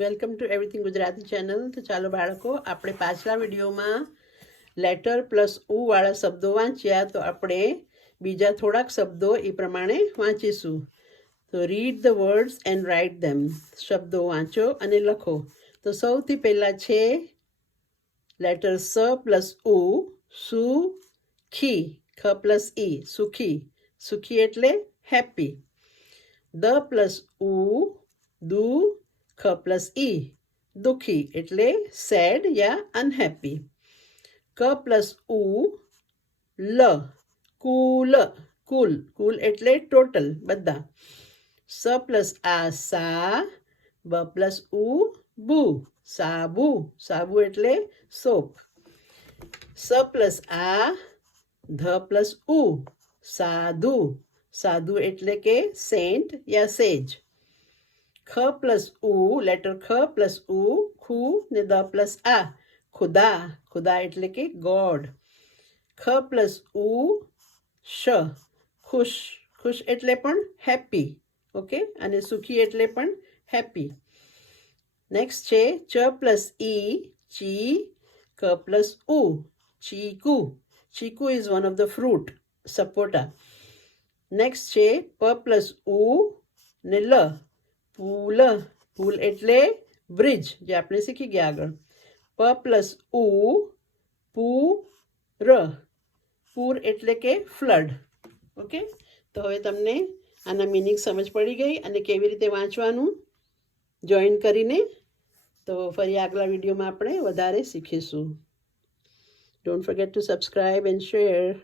Welcome to everything Gujarati channel. તો ચાલો બાળકો, આપણે પાછલા વિડીયોમાં લેટર પ્લસ ઉ વાળા શબ્દો વાંચ્યા, તો આપણે બીજા થોડાક શબ્દો એ પ્રમાણે વાંચીશું. તો read the words and write them. શબ્દો વાંચો અને લખો. તો સૌથી પહેલાં છે લેટર સ પ્લસ ઉ, સુખી. ખ પ્લસ ઈ, સુખી. સુખી એટલે હેપી. દ પ્લસ ઉ, દુ. ખ પ્લસ ઈ, દુઃખી એટલે સેડ યા અનહેપી. ક પ્લસ ઉ, લ, કુલ. કુલ, કુલ એટલે ટોટલ, બધા. સ પ્લસ આ, સા. બ પ્લસ ઉ, બુ, સાબુ. સાબુ એટલે સોપ. સ પ્લસ આ, ધ પ્લસ ઉ, સાધુ. સાધુ એટલે કે સેન્ટ યા સેજ. ખ પ્લસ ઉ, લેટર ખ પ્લસ ઉ, ખુ ને દ પ્લસ આ, ખુદા. ખુદા એટલે કે ગોડ. ખ પ્લસ ઉ, શ, ખુશ. ખુશ એટલે પણ હેપી. ઓકે, અને સુખી એટલે પણ હેપી. નેક્સ્ટ છે ચ પ્લસ ઈ, ચી. ક પ્લસ ઉ, chikoo. Chikoo is one of the fruit, sapota. Next છે પ પ્લસ ઉ ને લ, પુલ. પુલ એટલે બ્રિજ, જે આપણે શીખી ગયા આગળ. પ પ્લસ ઉ, પૂર. પૂર એટલે કે ફ્લડ. ઓકે, તો હવે તમને આના મિનિંગ સમજ પડી ગઈ અને કેવી રીતે વાંચવાનું જોઈન કરીને. તો ફરી આગલા વિડીયોમાં આપણે વધારે શીખીશું. Don't forget two subscribe and share.